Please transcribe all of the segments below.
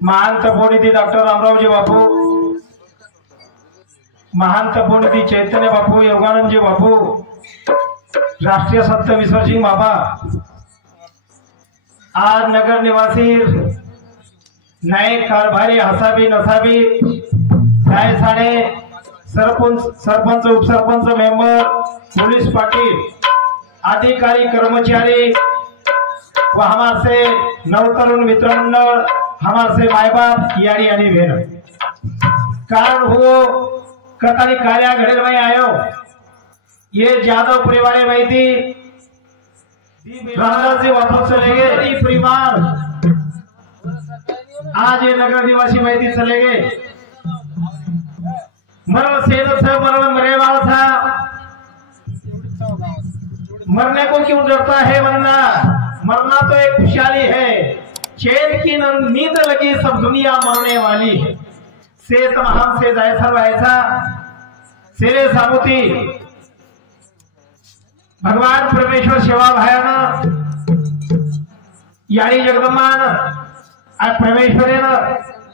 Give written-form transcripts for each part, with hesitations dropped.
महान तपोनिधी डॉक्टर रामरावजी बापू, महान तपोनिधी चैतन्य बापू, योगानंदजी बापू, राष्ट्रीय संत विश्वसिंह बाबा, आज नगर निवासी नए कारभारी हसाबी नसाबी साडे सरपंच उपसरपंच मेंबर पुलिस पाटिल अधिकारी कर्मचारी व हमारे नवतरुण मित्र मंडल, हमारे माय बाप यारी यानी बहन, कारण वो कतानी कार्या घड़े में आयो ये जादव परिवार में थी जी वापस चले गए परिवार, आज ये नगर निवासी में चले गए। मरण से मरण मरे वाला था, मरने को क्यों डरता है? मरना तो एक खुशहाली है, चैन की नींद लगी सब दुनिया मरने वाली है। सेत महान से जायसर वायसा सेरे साबुती भगवान परमेश्वर सेवा भायानं यानी जगदंबान आज परमेश्वरेनं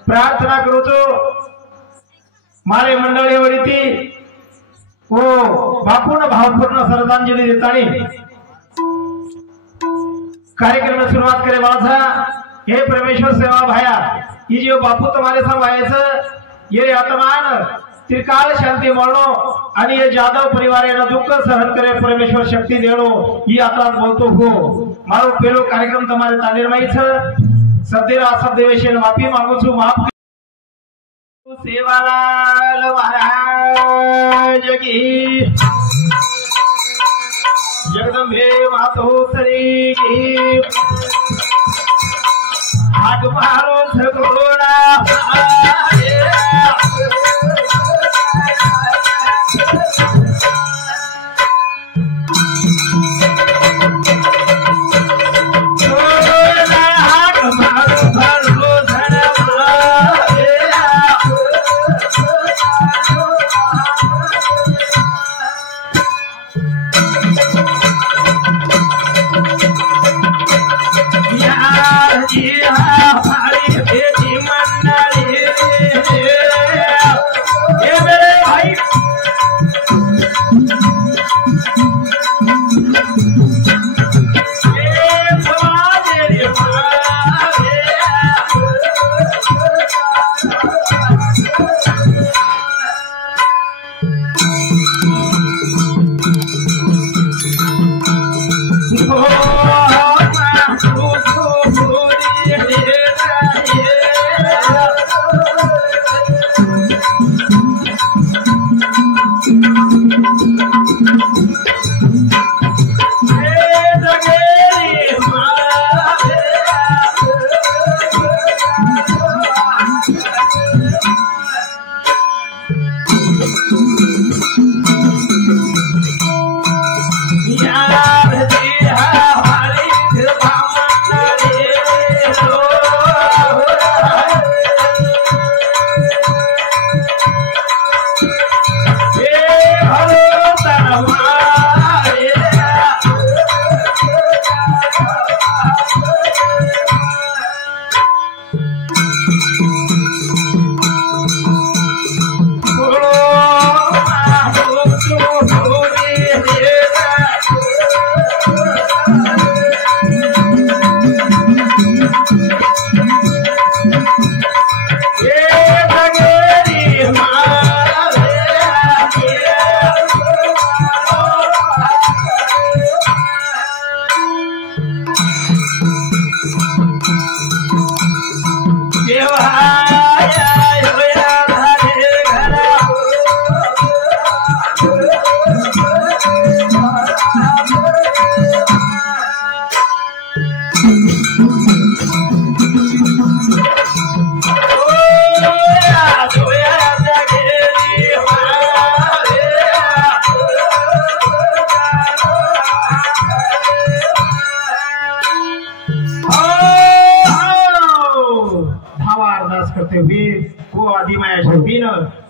प्रार्थना करू तो मारे मंडळीवरती वो बापून भावपूर्ण श्रद्धांजली देतानी कार्यक्रम सुरुवात करे वाला हे परमेश्वर सेवा भाया ये जो बापू तुम्हारे साथ आयचं ये आत्मान त्रिकाल शांती मरणो आणि ये जादव परिवार दुःख सहन करे परमेश्वर शक्ति देणो ये आता बोलतो हो। मारो पेलो कार्यक्रम तुम्हारे तालीर में सदेरा सब देवेश माफी मांगू छू, माफ सेवालाल महाराज की, जगदंबे मातोश्री की, हाथ मारो सगोड़ा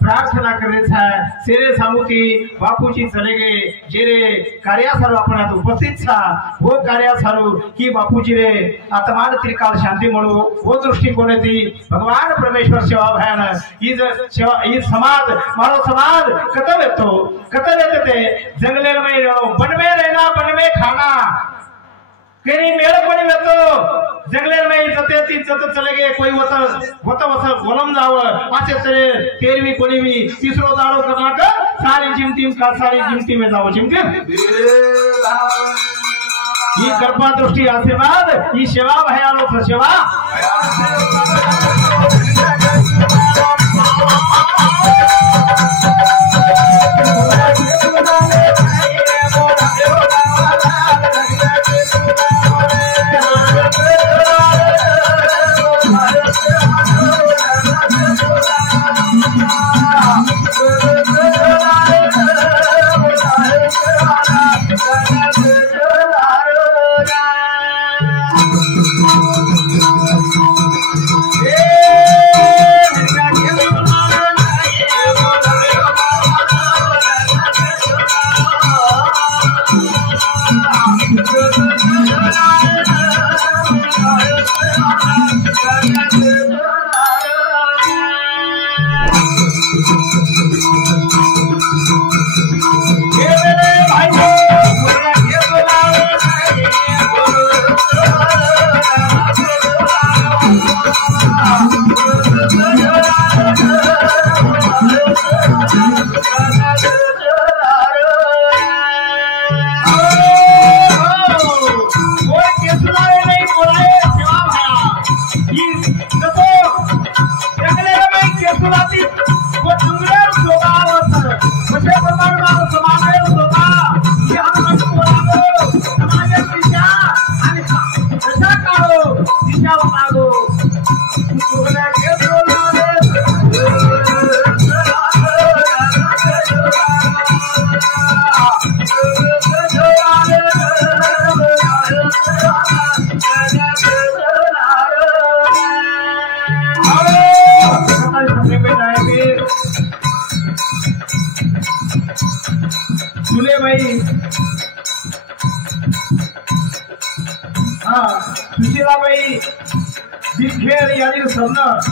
प्रार्थना करेच है सेरे सांगुती बापूजी चले गए जेरे कार्यासारू आपण आज उपस्थित छा वो कार्यासारू की बापूजी रे आत्मान त्रिकाल शांती म्हणू वो दृष्टिकोनाती भगवान परमेश्वर सेवा भयान ही सेवा ही समाज मारो समाज कतब येते ते जंगले में रहो वन में रहना वन में खाना कहीं मेड़ कोणी येतो जंगले में इज्जते ती इज्जत चले गए कोई होता गोलम जाव असे तरे तेरवी कोणी भी तीसरो दाड़ो कर्नाटक सारी जिमती में जाओ जिमती ही कृपा दृष्टि आशीर्वाद ही सेवा भयानो सेवा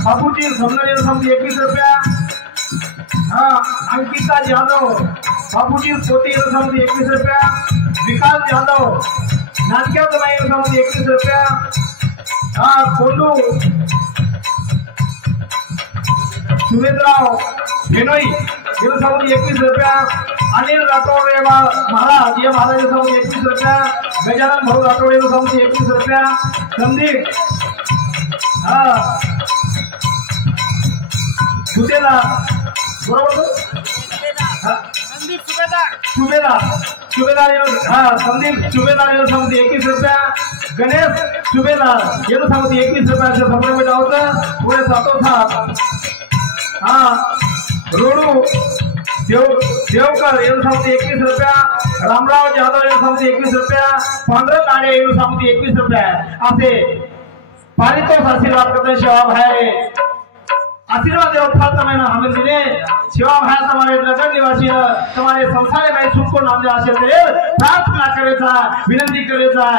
बापूजी समजा समजी 21 रुपया अंकिता यादव बापूजी पोती समजी 21 रुपया विकास यादव नाटक्या समजी 21 रुपया कोंडू सुमेधराव भेनोई समजी 21 रुपया अनिल राठोड महाराज ये महाराज समजी 21 रुपया गजानन भाऊ राठोड समजी 21 रुपया संदीप सुबेदार बरोबर संदीप सुबेदार संदीप सुबेदार समजी 21 रुपया गणेश सुबेदार समजी 21 रुपया संपर्क होतं पुढे जातो था रोडू देवकर समजी 21 रुपया रामराव जाधव समजी 21 रुपया पांढरे लाडे समजी 21 रुपया असे पारितोष आशीर्वाद करते सेवा भाई आशीर्वाद देव हमें दिने सेवा भाई तुम्हारे नगर निवासी तुम्हारे संसार में सुख को नाम दे आशीर्वाद प्रार्थना करे था विनंती करे था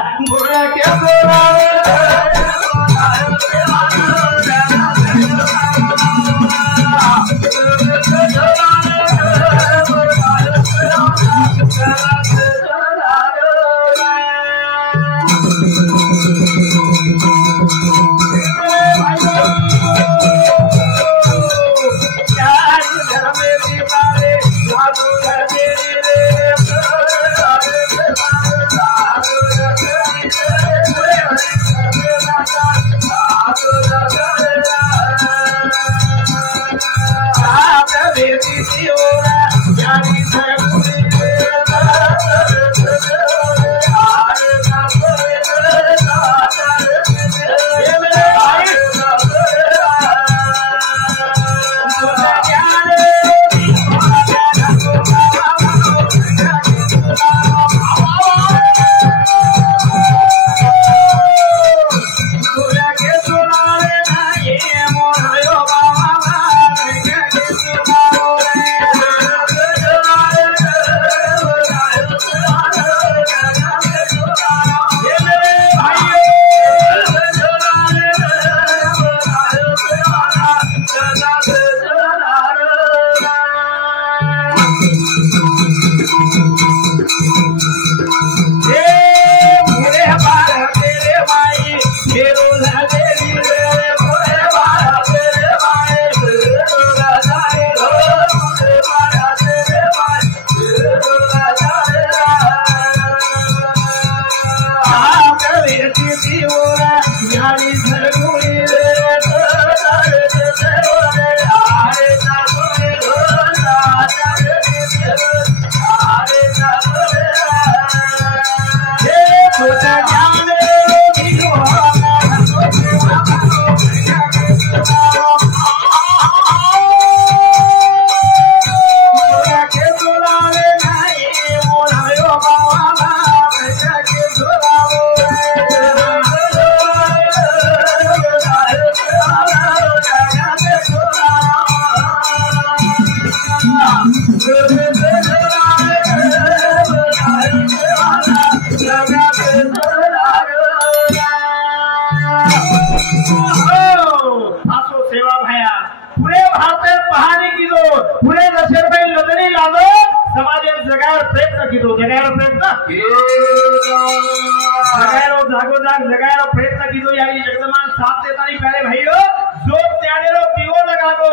जगायला प्रयत्न कीधो यारी जगदमान साथ देतानी प्यारे भाइयों जो त्यानेरो दिवो लगा दो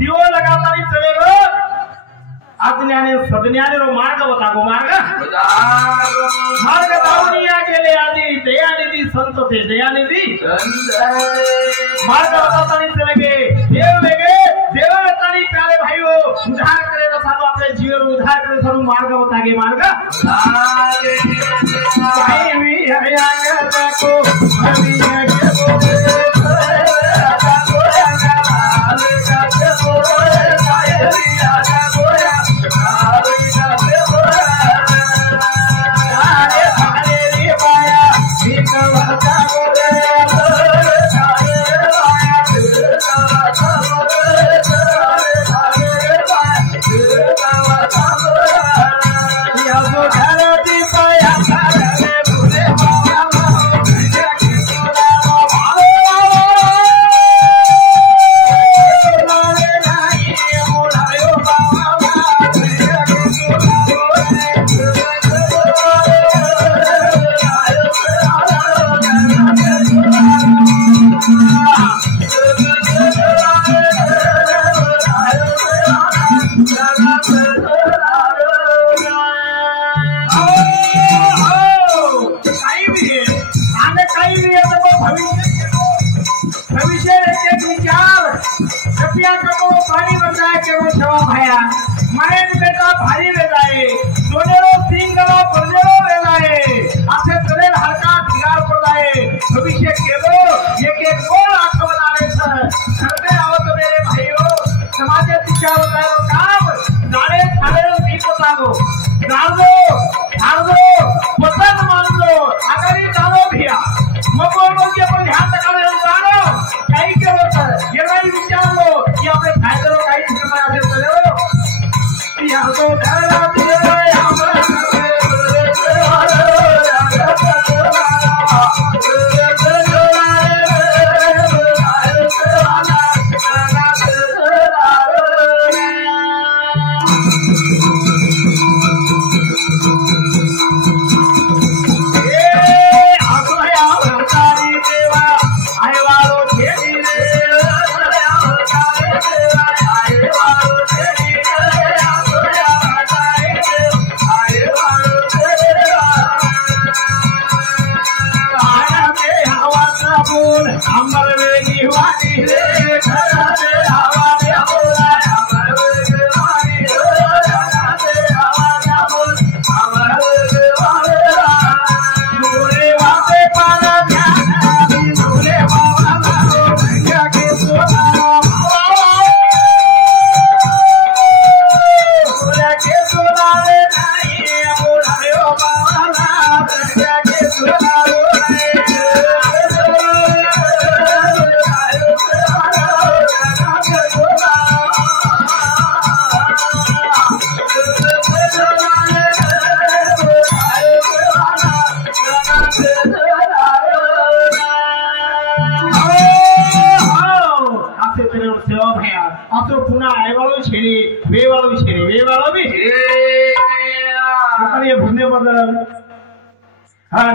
दिवो लगातानी चलेगो अज्ञाने सज्ञानेरो मार्ग बतागो मार्ग दावनिया गेले आदि दयानिधि संत थे दयानिधि मार्ग बतातानी चलेगे देव वेगे देव बतानी प्यारे भाइयों उद्धार करे तो सारो अपने जीवन उद्धार करे सारो मार्ग बतागे मार्ग भाई भी हरियाणा को हरियाणा के बोले राजा गोया राजा के बोले राजा गोया राजा के बोले अरे हरे रे माया ठीक वाचा बोले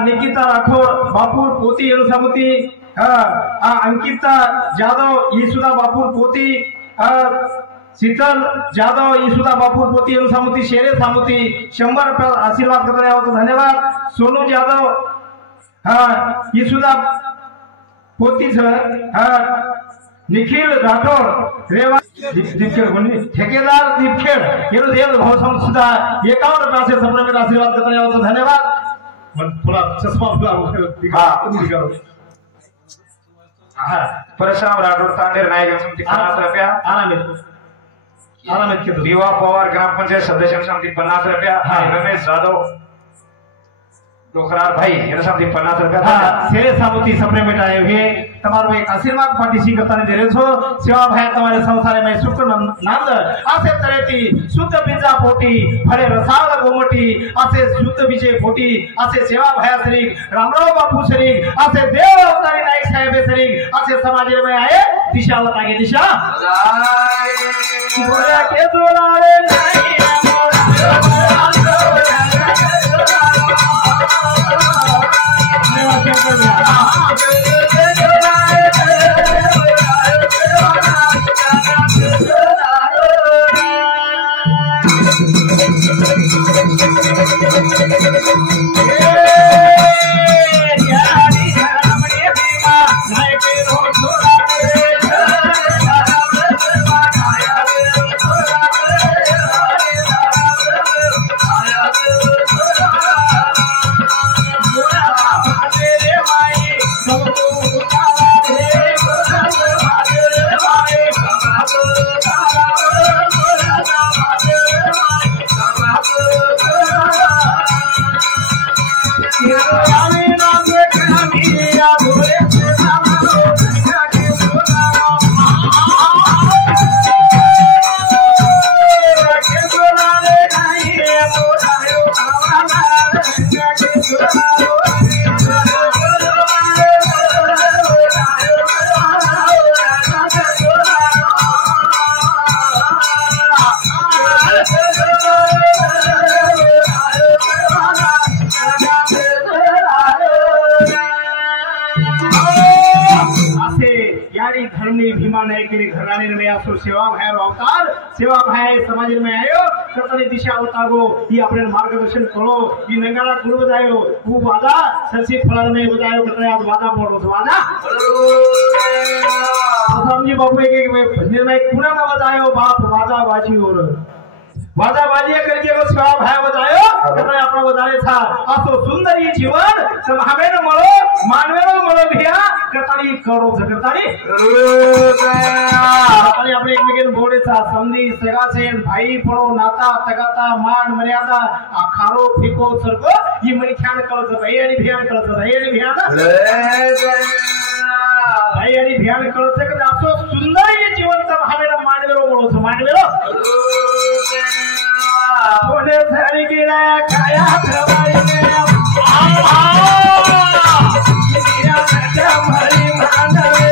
निकिता राठौर बापूर पोती समिति अंकिता जादव ईसुदा बापूर पोती शीतल जादव ईसुदा बापूर पोती समिति शेरे समिति 100 रुपये आशीर्वाद करने धन्यवाद। सोनू जादव ईसुदा पोतीच निखिल राठोड रेवा दिपखेड कोणी ठेकेदार दिपखेड येऊन देव भाऊ सुद्धा 51 रुपयाचे संप्रमित आशीर्वाद करता यावं धन्यवाद पण पुरा चष्मा करो परशुराम राठोड तांडेर नायक समिती 50 रुपया आरामित केलं विवा पवार ग्रामपंचायत सदस्य समिति 50 रुपया रमेश जाधव डोकरार भाई ये समिति 50 रुपया सेरे सामुती सप्रेमेट आए हुए તમારો એક આશીર્વાદ પાટીસી કરતાને દે છો સેવા ભાઈ તમારે સંસારે में સુખ નંદ આસે તરેતી શુદ્ધ બીજા પોટી ભરે રસાળ ગોમટી આસે શુદ્ધ બીજે પોટી આસે સેવા ભાઈ શ્રી રામરાव बापू श्री आसे देव अवतारी नायक साहेब श्री आसे समाज में आए दिशा बतागे दिशा बोला के दोलारे सेवा भाई अवतार सेवा भाई समाज में आयो करतानी दिशा बतागो ये अपने मार्गदर्शन करो ये नंगारा कुल बजायो वो वादा सरसी फलार में बजायो करता आज वादा मोड़ो वादा समझी बाबू एक भजन में पुराना बजायो बाप वादा बाजी और वादा बाजी करके वो सेवा भाई बजायो करता अपना बजाए था असो सुंदर ये जीवन सब हमें न मरो मानवे न मरो भैया करतानी करो करतानी आणि આપણે એકમેકને બોલે છે સમજી સગા છે ભાઈ ફળો નાતા તગાતા માન મર્યાદા આ ખારો ફીકો સરકો ઈ મની ખ્યાલ કરો છો ભાઈ એની ભ્યાન કરો છો ભાઈ એની ભ્યાન કરો છો કે આસો સુંદર એ જીવન તમ હમેના માનવેરો બોલો છો માનવેરો થોડે ધરી ગિરા ખાયા પ્રવાઈ ને મરી માંડવે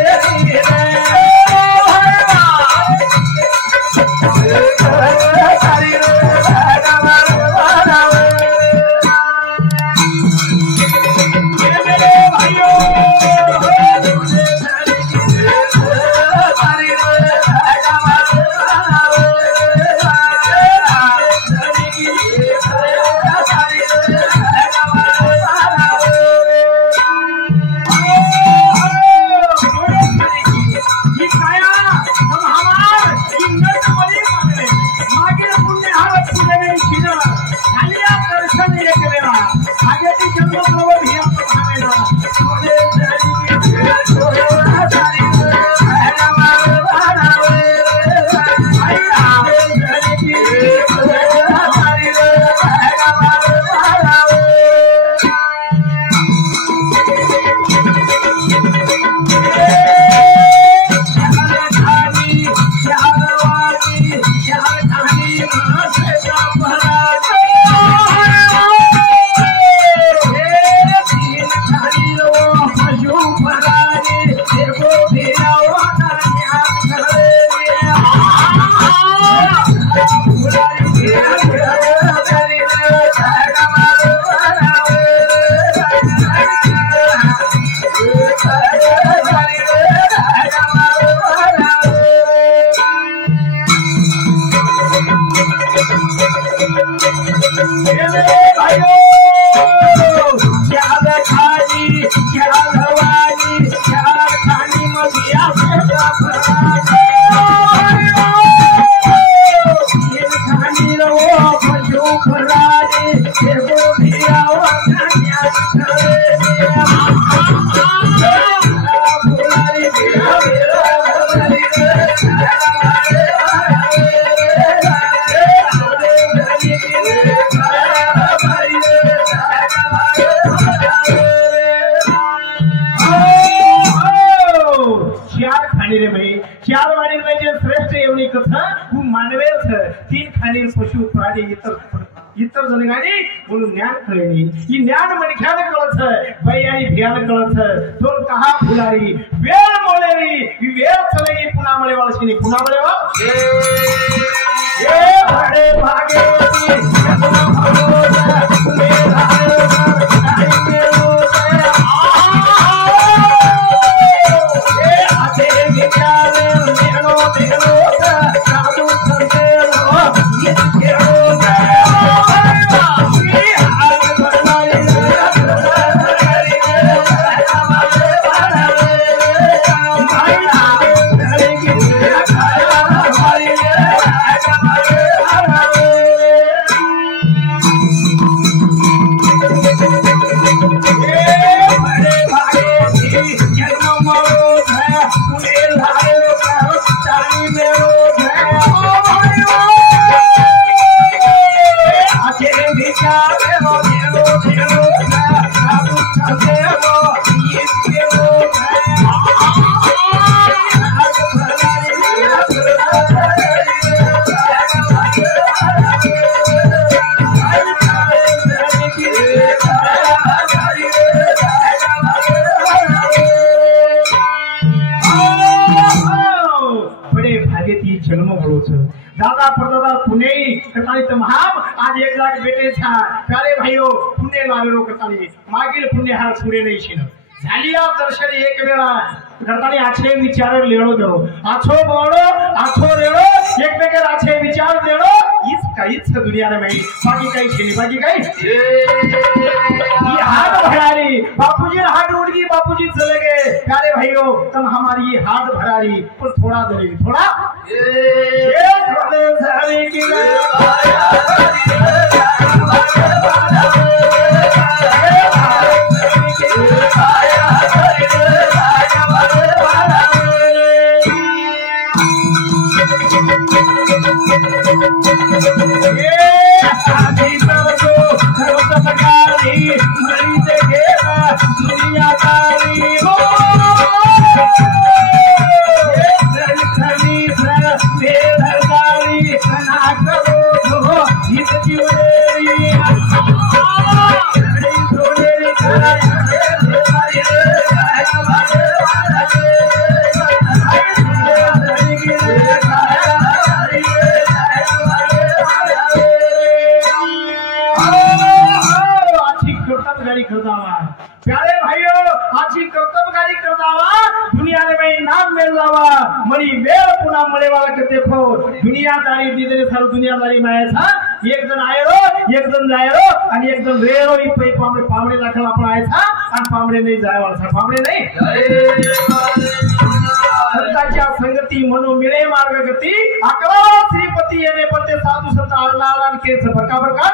पशु प्राणी इतर जनगानी म्हणून ज्ञान कळेनी ही ज्ञान मनख्याला कळत बाई आणि भियाला कळत दोन कहा फुलारी वेळ मोळेरी ही वेळ चलेगी पुन्हा मळे वाळशीनी पुन्हा मळे वा ए भाडे भागे दादा परदादा पुणे कताली तमाम आज एक लाख बेटे था प्यारे भाइयों पुणे लावेरो कताली मागील पुण्य हा पुरे नाही शिन झालिया दर्शन एक वेळा कताली आछे विचार लेळो देरो आछो बोळो आछो रेळो एकमेकर आछे विचार देरो इस काहीच दुनिया में बाकी काही शिनी बाकी काही ये हाथ भरारी बापूजी हाथ उड़ गई बापूजी चले गए प्यारे भाइयों तुम हमारी हाथ भरारी पर थोड़ा देरी थोड़ा ये थोड़े सारी की प्यारे भाइयों आची कर्तव्यकारी करदावा दुनिया में नाम मिल जावा मरी वेळ पुन्हा मळे वाला के देखो दुनियादारी दिदे सार दुनियादारी में था एक जन आयो एक जन जायो आणि एक जन रेरो ही पै पावडे दाखल आपण आया था आणि पावडे नाही जाय वाला था पावडे नाही संतांच्या संगती म्हणून मिळे मार्ग गती अकरा श्रीपती येणे पते साधू संत आळलान के बरका बरका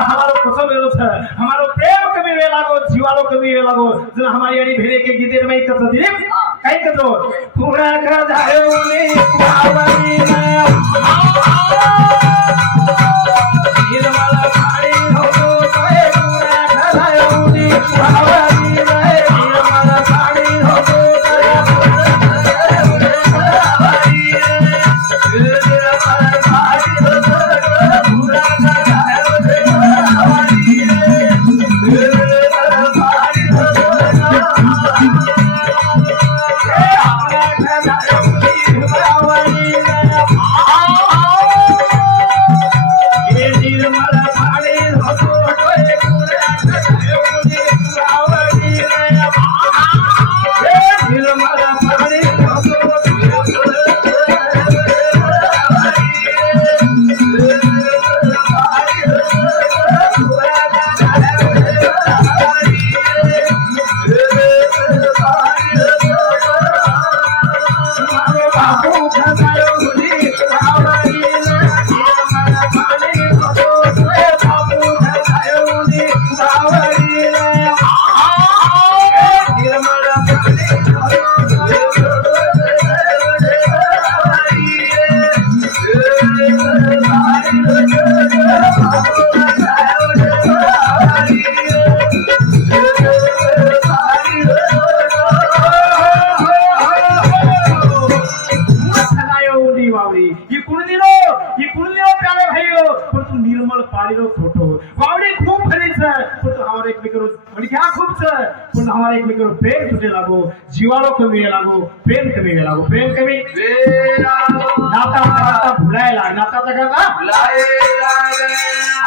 हमारो कसम वेलो छ हमारो प्रेम कभी वे लागो जीवालो कभी वे लागो जन हमारी यानी भेरे के गीते में कस दिलीप काय कतो पुरा का जायो ने पावनी निर्मला पाणी हो तोय पुरा का जायो ने पावनी निर्मला पाणी हो पाणी रो छोटो वावडी खूप फरीच पण हमारे एक मिकरो म्हणजे क्या खूप पण हमारे एक मिकरो प्रेम तुझे लागो जीवालो कमी लागो प्रेम कमी लागो प्रेम कमी नाता नाता भुलायला नाता का भुलायला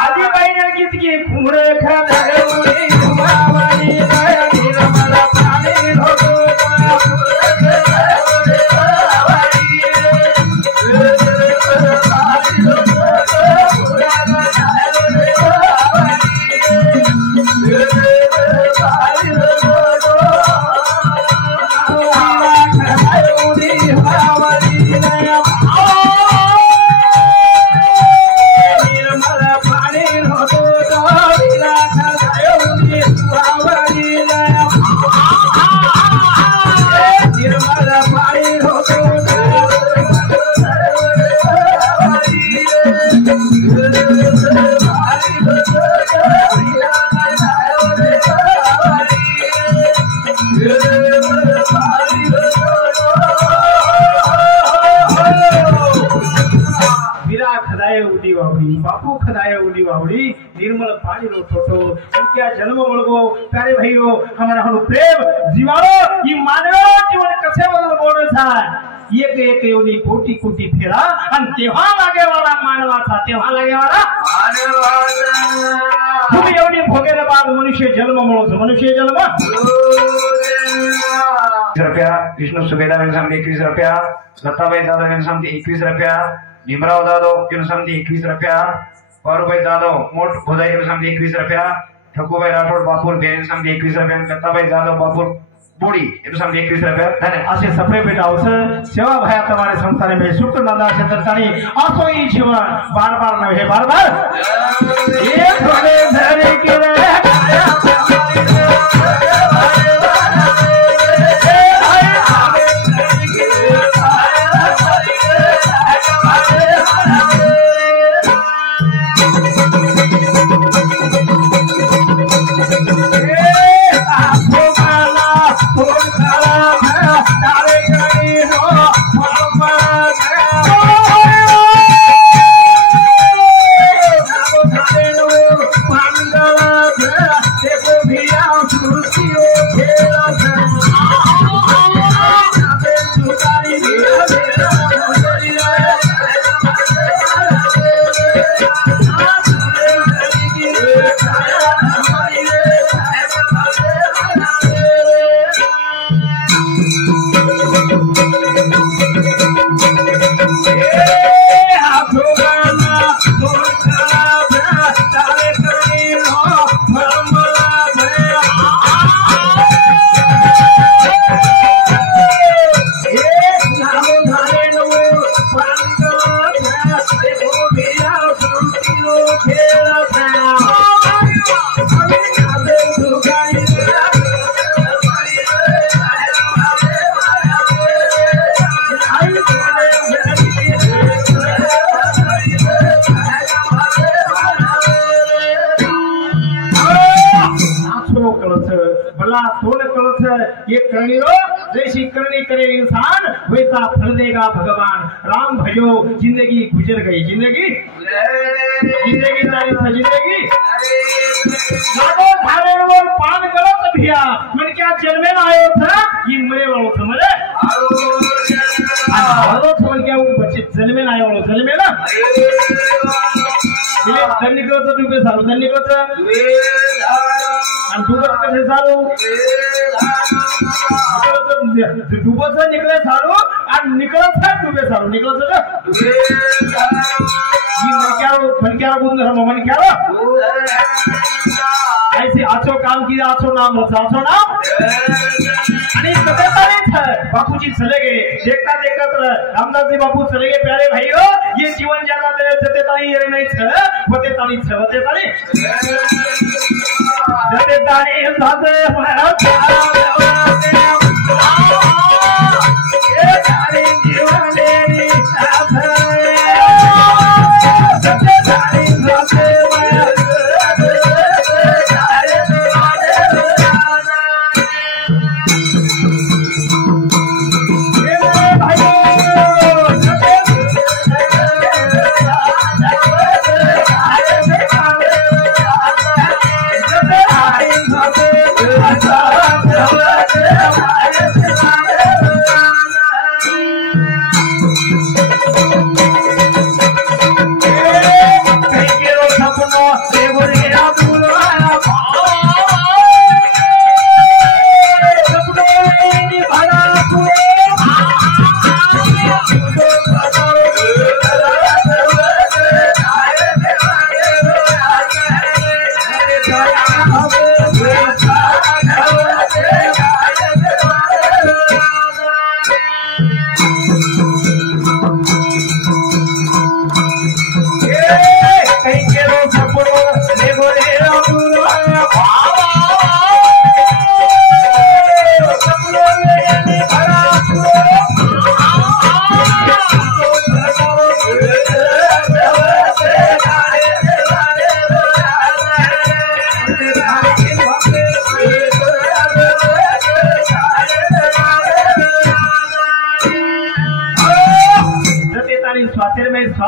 आधी बाईने गीत की घुमरे खा मावानी दया निर्मल पाणी रो बापू खदाया उली वावड़ी निर्मल पानी रो छोटो इनका जन्म बळगो प्यारे भाईओ हमारा हनु प्रेम जीवारो ई मानव जीवन कसे बदल बोल था एक एक योनी कोटी कोटी फेरा अन तेव्हा लागे वाला मानवाचा तेव्हा लागे वाला मानवाचा तुम्ही योनी भोगेला बाद मनुष्य जन्म म्हणतो मनुष्य जन्म रुपया विष्णु सुबेदार सामने 21 रुपया लताबाई जाधव सामने 21 रुपया भीमराव जाधव सामने 21 रुपया पारुभाई जाधव मोठ भोजाई सामने 21 रुपया ठकुबाई राठोड बापूर बेन सामने 21 रुपया लताबाई जाधव बापूर बोडी सामने 21 रुपया धन्यवाद असे सप्रे बेटा अवसर सेवा भाया तुम्हारे संसार में सुख नंदा क्षेत्रतानी आसो ही जीवन बार बार नवे बार बार एक थोड़े धरे के ये करनी रो जैसी करनी करे इंसान वैसा फल देगा भगवान राम भयो जिंदगी गुजर गई जिंदगी जिंदगी लागो धारे और पान करो तो भैया मन क्या जन्मे ना आयो था ये मरे वालों समझ हालो समझ क्या वो बच्चे जन्मे ना आयो जन्मे ना ये धन निकलो तो डूबे सारो धन निकलो तो हम डूबे कैसे सारो डूबत निकले सारो और निकलत है डूबे सारो निकलत है मन क्या बोल रहा मन क्या ऐसे आचो काम किया आचो नाम आचो नाम बापूजी चले गए देखता देखता रामदास जी बापू चले गए प्यारे भाइयों ये जीवन ज्यादा देर जते ताई ये नहीं छ वते ताई जते ताई दादे ये तारी जीवन देरी साथ जते ताई दादे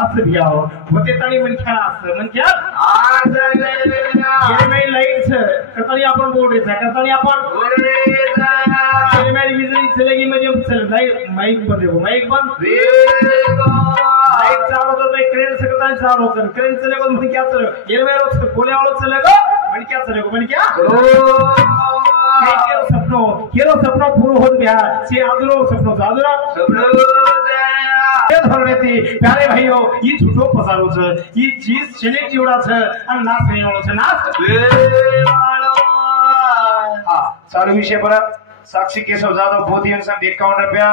असं घ्याव होते तरी मनख्या असं मनख्या गेले लाईट कतानी आपण बोर्ड येत कतानी आपण विजळी चलेगी म्हणजे चल माईक बंद हो माईक बंद लाईट चालू होतं नाही क्रेन सकतानी चालू होतं क्रेन चले बंद म्हणजे क्या चले गेले बोल्यावाळो चले गो म्हणजे क्या चले गो म्हणजे क्या केरो सपनो पूरो होत बिहा से आदरो सपनो प्यारे भाइयों ये झूठो पसारो छ ये चीज चले जीवड़ा छ और नाच नहीं वालो छ नाच हां चालू विषय पर साक्षी केशव जाधव बोधी अनुसार 51 रुपया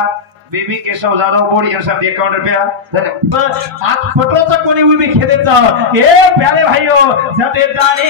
बेबी केशव जाधव बोडी अनुसार 51 रुपया धन्यवाद आज पटरोचा कोणी उभी खेदेचा ए प्यारे भाइयों जते जाने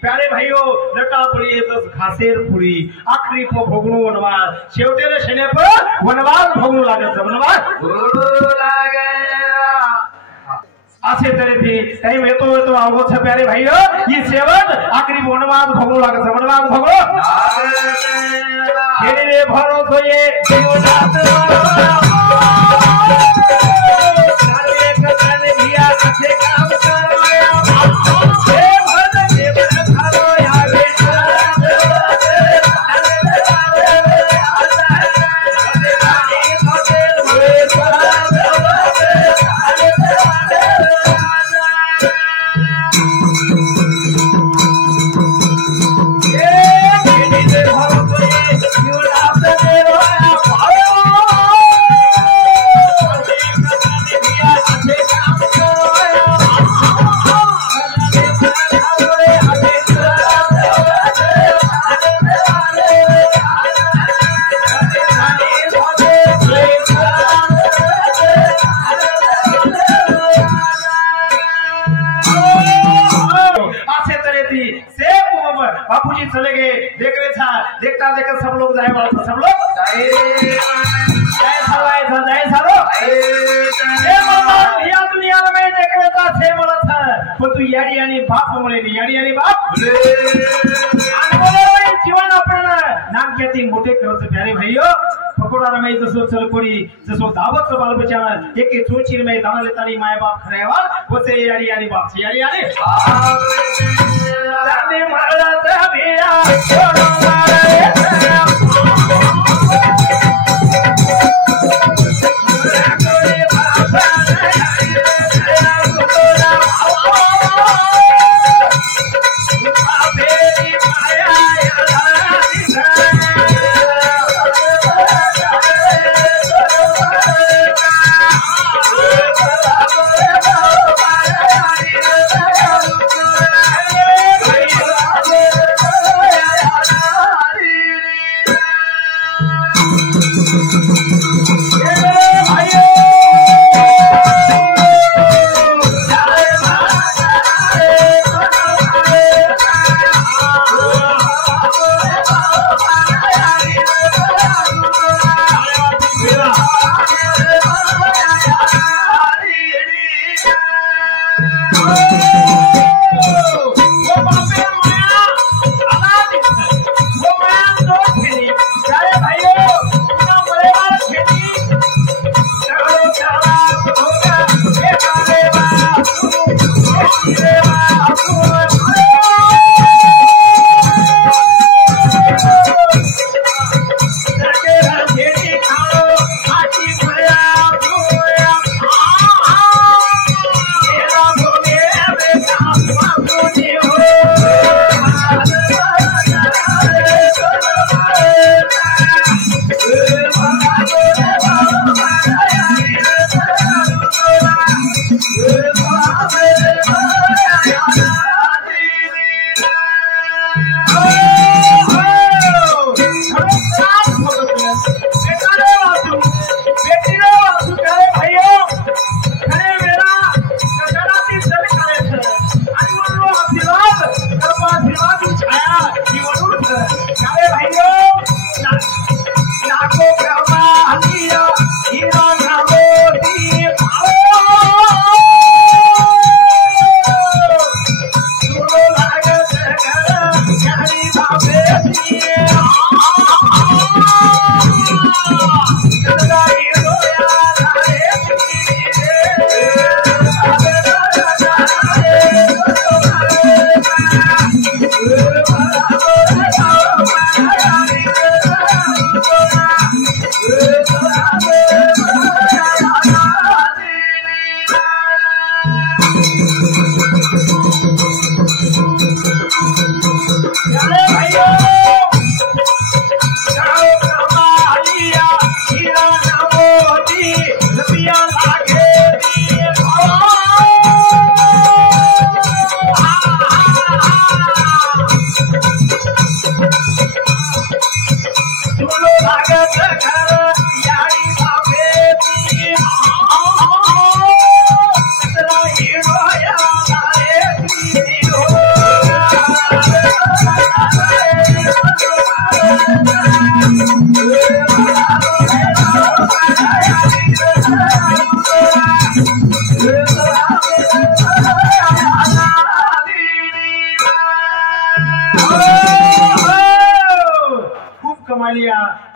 प्यारे भाइयों लटा पड़ी खासेर पुरी आखरी पो भोगणो वनवास शेवटेले शने पर वनवास भोगणो लागत वनवास लागे असे तरी थी टाइम येतो आवो छ प्यारे भाइयों ये सेवन आखरी वनवास भोगणो लागत वनवास भोगो केले भरोसो ये जीवनात सारे कतने भिया अच्छे काम करवाया बापूजी चले गए देख रहे था देखता देखता सब लोग जाए वाला था सब लोग दुनिया में देख रहे था छे मला था पण तू याडी आणि बाप मुळे याडी आणि बाप जीवन आपण नाम घेती मोठे करत प्यारे भाइयों पकोड़ा रमाई जसो चलकोड़ी जसो दावत से बाल बचाना एक चोचीर में दाना लेतानी माय बाप खरेवा वसे याडी आणि बाप से याडी आणि जाने मारा तबिया छोड़ो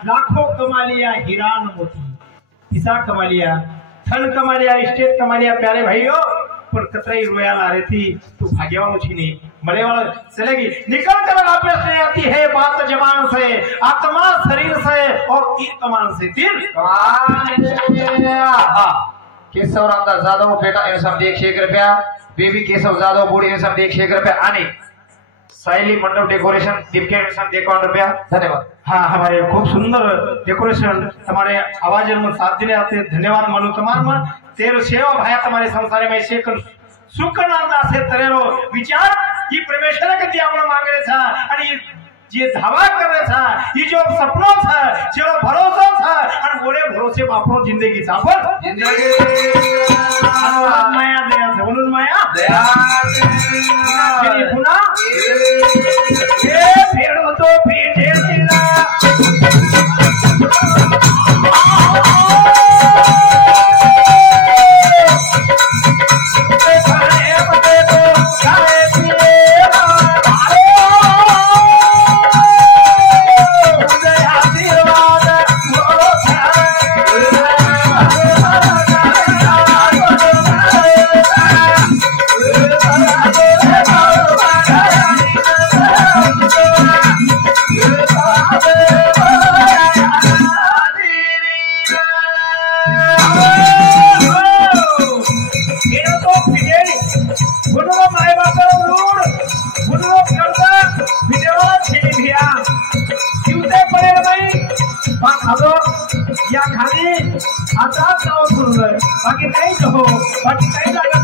लाखों कमा लिया हीरान मोती, पैसा कमा लिया, धन कमा लिया, स्टेट कमा लिया प्यारे भाइयों, पर कतराई रोया ला रही थी तो भाग्य वालों छी नहीं मरे वाला चलेगी निकल कर वापस नहीं आती है बात जबान से, आत्मा शरीर से और कीर्तमान से दिल केशव रामदास जाधव बेटा इन सब 101 रुपया, बेबी केशव जाधव बूढ़ी इन सब 101 रुपया, आने साइली मंडप डेकोरेशन दीपके इन सब 51 रुपया। धन्यवाद। हाँ हमारे खूब सुंदर डेकोरेशन हमारे आवाज में साथ दिले आते धन्यवाद मानू तमार में तेरो सेवा भाया तुम्हारे संसार में से सुखनंदा से तेरो विचार ये परमेश्वर के दिया अपना मांगे था आणि जे धावा करे था ये जो सपनों था जो भरोसा था और बोले भरोसे बापनो जिंदगी साफल जिंदगी माया दया से बोलो माया दया फिर पुनः ये फेरो तो पीछे तेरा या खाली आता बाकी काही नको बाकी काही जागा